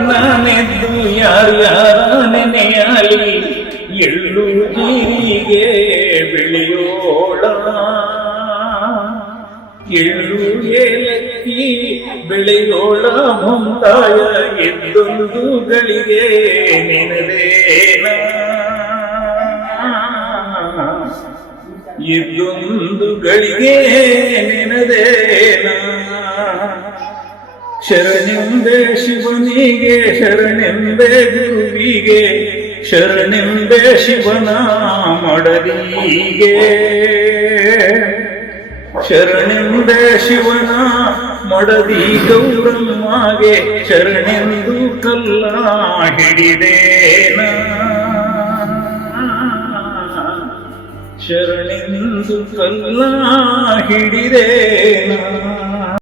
ನಾನೆದ್ದು ಯಾರ್ಯಾರ ನೆನೆಯಲಿ ಎಳ್ಳು ಜೀರಿಗೆ ಬೆಳೆಯೋಳ ಎಳ್ಳು ಏಲಕ್ಕಿ ಬೆಳೆಯೋಳ ಮುಂದಾಯ ಎದ್ದೊಂದು ಗಳಿಗೆ ನೆನದೇನ ಎದ್ದೊಂದು ಶರಣೆಂಬೆ ಶಿವನಿಗೆ, ಶರಣೆಂಬೆ ಗುರುವಿಗೆ, ಶರಣೆಂಬೆ ಶಿವನ ಮಡದಿಗೆ. ಶರಣೆಂಬೆ ಶಿವನ ಮಡದಿ ಗೌರಮ್ಮಗೆ, ಶರಣೆಂದು ಕಲ್ಲ ಹಿಡಿದೇನ. ಶರಣೆಂದು ಕಲ್ಲ ಹಿಡಿದೇನ.